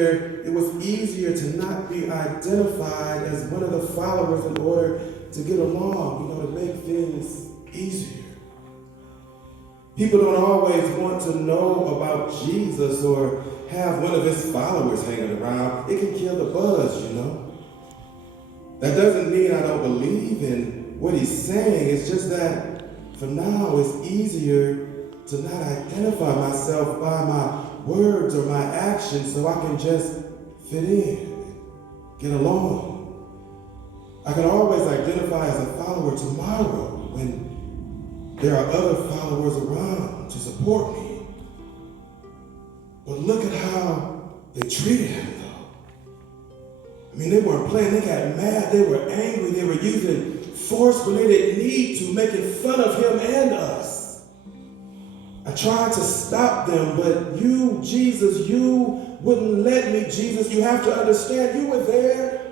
it was easier to not be identified as one of the followers in order to get along, to make things easier. People don't always want to know about Jesus or have one of his followers hanging around. It can kill the buzz, That doesn't mean I don't believe in what he's saying. It's just that for now it's easier to not identify myself by my words or my actions so I can just fit in, get along. I can always identify as a follower tomorrow when there are other followers around to support me. But look at how they treated him, though. They weren't playing. They got mad. They were angry. They were using force when they didn't need to, making fun of him and us. I tried to stop them, but you, Jesus, you wouldn't let me. Jesus, you have to understand, you were there.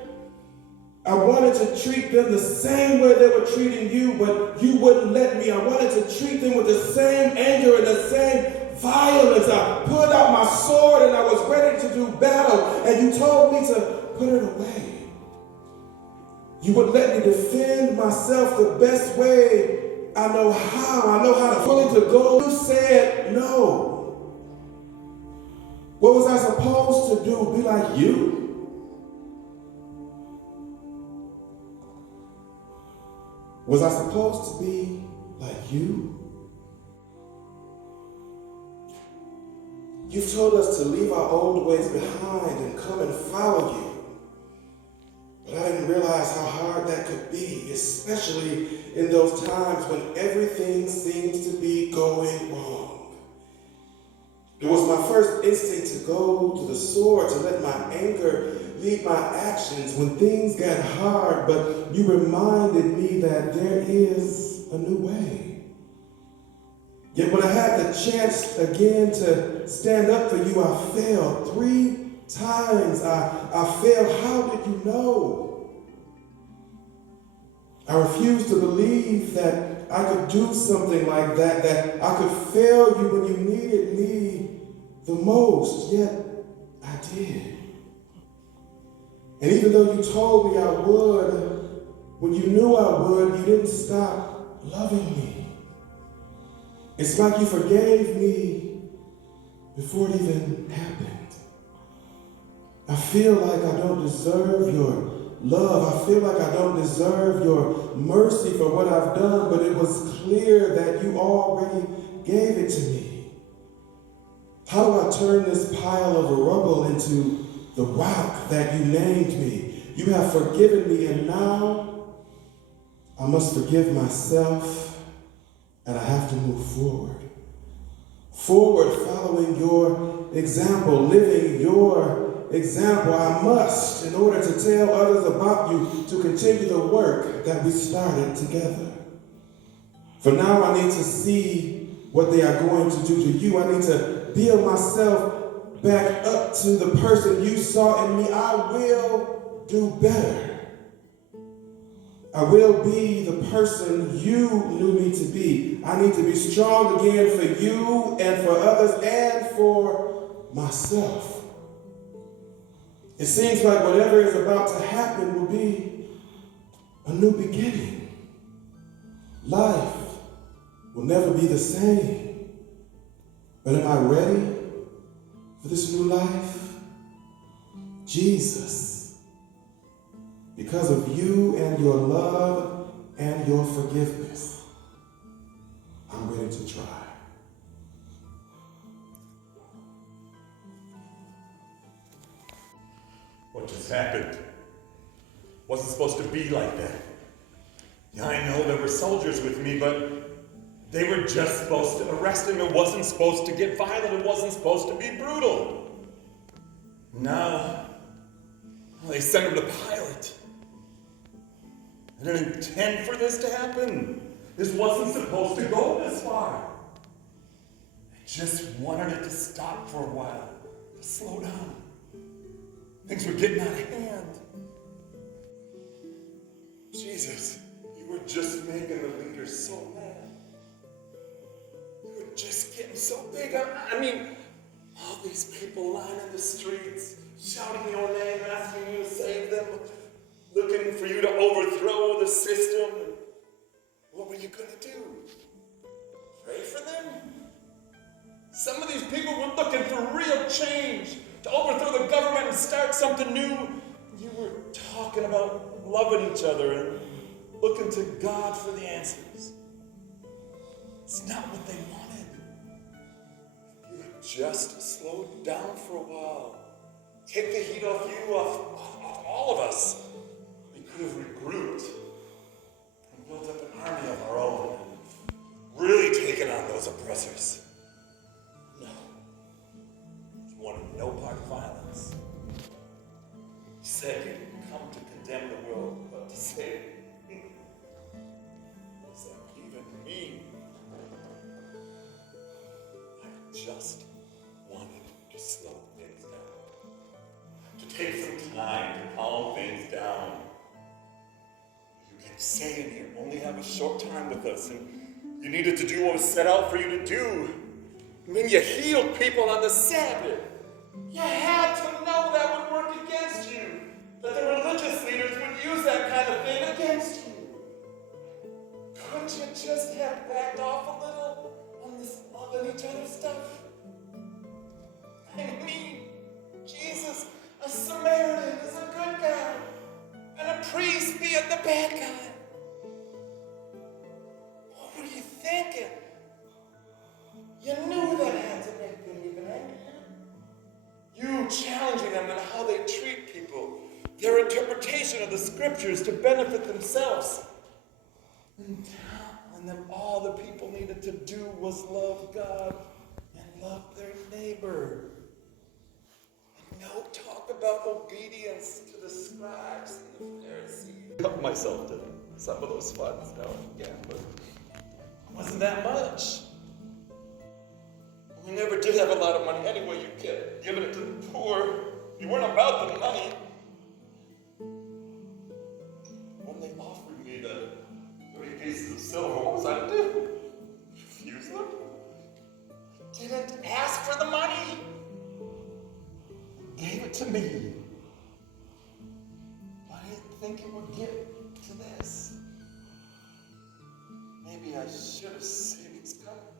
I wanted to treat them the same way they were treating you, but you wouldn't let me. I wanted to treat them with the same anger and the same violence. I pulled out my sword and I was ready to do battle, and you told me to put it away. You would let me defend myself the best way I know how. I know how to willing to go. You said no. What was I supposed to do? Be like you? Was I supposed to be like you? You've told us to leave our old ways behind and come and follow you. But I didn't realize how hard that could be, especially in those times when everything seems to be going wrong. It was my first instinct to go to the sword, to let my anger lead my actions when things got hard, but you reminded me that there is a new way. Yet when I had the chance again to stand up for you, I failed 3 times. I failed. How did you know? I refused to believe that I could do something like that, that I could fail you when you needed me the most, yet I did. And even though you told me I would, when you knew I would, you didn't stop loving me. It's like you forgave me before it even happened. I feel like I don't deserve your love. I feel like I don't deserve your mercy for what I've done, but it was clear that you already gave it to me. How do I turn this pile of rubble into the rock that you named me? You have forgiven me, and now I must forgive myself, and I have to move forward. Forward, following your example, living your example. I must, in order to tell others about you, to continue the work that we started together. For now, I need to see what they are going to do to you. I need to build myself back up to the person you saw in me. I will do better. I will be the person you knew me to be. I need to be strong again for you and for others and for myself. It seems like whatever is about to happen will be a new beginning. Life will never be the same. But am I ready for this new life? Jesus, because of you and your love and your forgiveness, I'm ready to try. What just happened? Wasn't supposed to be like that. Yeah, I know there were soldiers with me, but they were just supposed to arrest him. It wasn't supposed to get violent. It wasn't supposed to be brutal. Now, they sent him to Pilate. I didn't intend for this to happen. This wasn't supposed to go this far. I just wanted it to stop for a while, to slow down. Things were getting out of hand. Jesus, you were just making the leaders so mad. You were just getting so big. I mean, all these people lining the streets, shouting your name, asking you to save them, looking for you to overthrow the system. What were you going to do? Pray for them? Some of these people were looking for real change, to overthrow the government and start something new. You were talking about loving each other and looking to God for the answers. It's not what they wanted. You had just slowed down for a while. Take the heat off you, off all of us. We could have regrouped and built up an army of our own and really taken on those oppressors. No. You wanted no part of violence. You said you didn't come to condemn the world, but to save it. What does that even mean? I just wanted to slow things down. To take some time to calm things down. You kept saying you only have a short time with us, and you needed to do what was set out for you to do. I mean, you healed people on the Sabbath. You had to know that would work against you. That the religious leaders would use that kind of thing against you. Couldn't you just have backed off a little on this loving each other stuff? I mean, Jesus, a Samaritan, is a good guy, and a priest being the bad guy. What were you thinking? You knew that had to make them even angrier. You challenging them on how they treat people, their interpretation of the scriptures to benefit themselves. And telling them all the people needed to do was love God and love their neighbor. And no talk about obedience to the scribes and the Pharisees. I help myself to some of those funds now and again, but it wasn't that much. We never did have a lot of money anyway. You kept giving it to the poor. You weren't about the money. When they offered me the 30 pieces of silver, what was I to do? Refuse them? Didn't ask for the money. Gave it to me. I didn't think it would get to this. Maybe I should have seen it coming.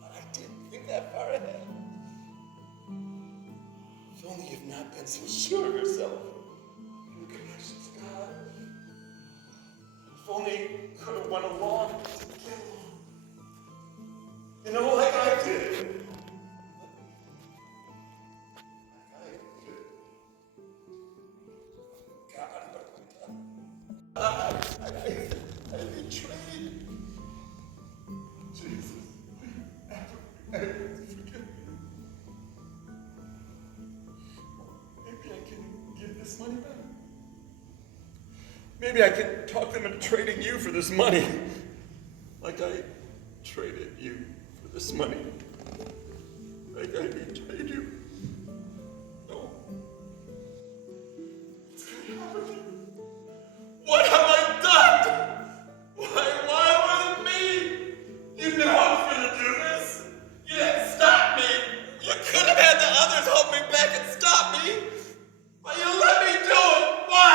But I didn't think that far ahead. If only you've not been so sure of yourself. Your connection to God. If only you could have went along to get along. You know, like I did. I betrayed Jesus. Forgive me. Maybe I can give this money back. Maybe I can talk them into trading you for this money, like I traded you for this money. Like I betrayed you. No. It's gonna happen. What have I done? Why was it me? You knew I was going to do this. You didn't stop me. You could have had the others hold me back and stop me. But you let me do it. Why?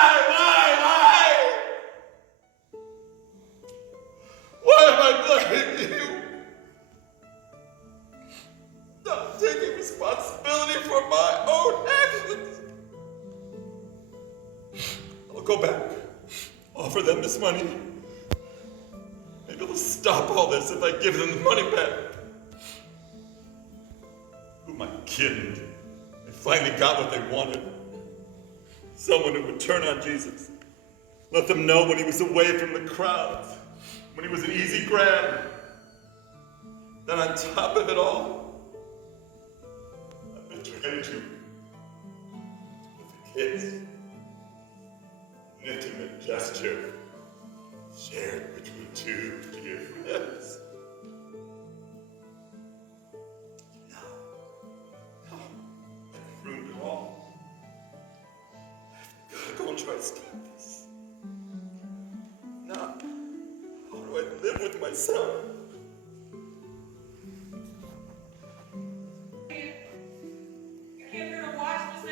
Why am I blaming you? Not taking responsibility for my own actions. I'll go back. Offer them this money. Maybe they'll stop all this if I give them the money back. Who am I kidding? They finally got what they wanted. Someone who would turn on Jesus. Let them know when he was away from the crowds. When he was an easy grab. Then on top of it all, I betrayed you. With a kiss. An intimate gesture shared between two dear friends. No, I've ruined it all. I've got to go and try to stop this. Now, how do I live with myself? You came here to watch this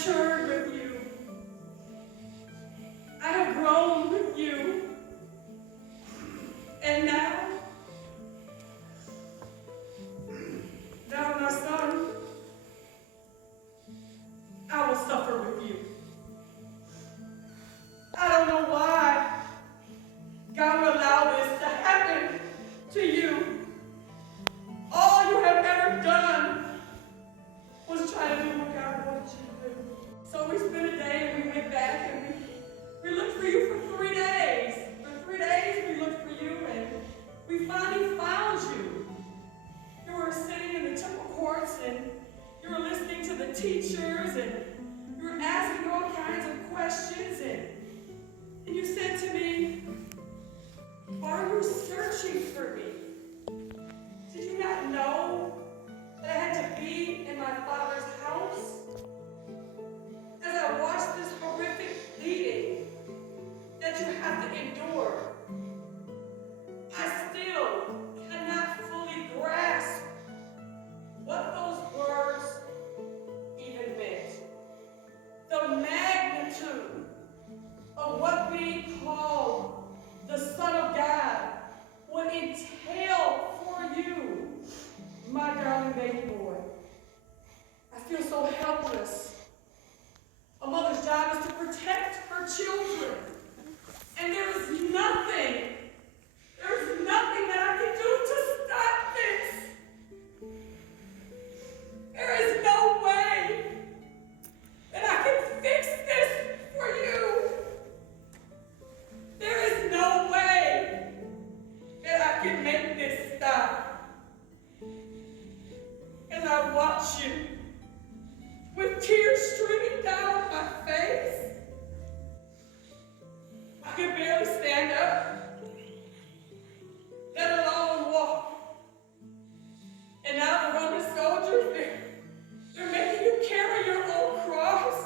matured with you. I have grown with you. And now, my son, I will suffer with you. I don't know why God will allow this to happen to you. All you have ever done was try to do what God wanted you to do. So we spent a day and we went back and we looked for you for 3 days. For 3 days we looked for you and we finally found you. You were sitting in the temple courts and you were listening to the teachers and you were asking all kinds of questions and you said to me, "Are you searching for me? Did you not know that I had to be in my Father's house?" As I watched this horrific beating that you have to endure, I still cannot fully grasp what those words even meant. The magnitude of what being called the Son of God would entail for you, my darling baby boy. I feel so helpless. A mother's job is to protect her children. And there is nothing that I can do to stop this. There is no way that I can fix this for you. There is no way that I can make this stop. As I watch you, with tears streaming down my face, I can barely stand up, let alone walk. And now the Roman soldiers, they're making you carry your own cross.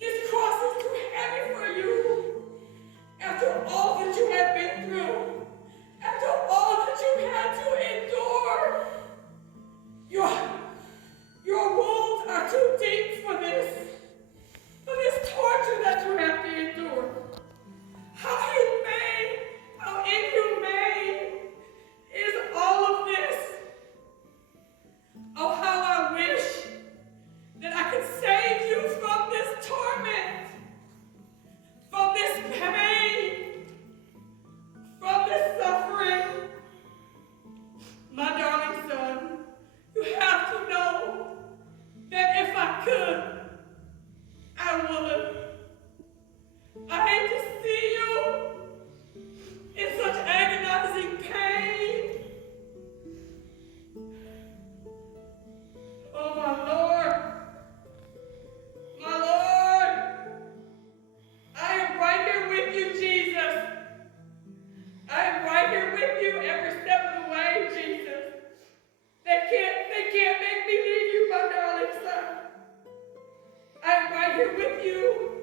This cross is too heavy for you. After all that you have been through, after all that you had to endure, your wounds are too deep for this torture that you have to endure. How humane, how inhumane is all of this? Oh, how I wish that I could save you from this torment, from this pain, from this suffering. My darling son, you have to know that if I could, I would. I hate to see you in such agonizing pain. Oh, my Lord. My Lord. I am right here with you, Jesus. I am right here with you every step of the way, Jesus. They can't make me leave you, my darling son. I am right here with you.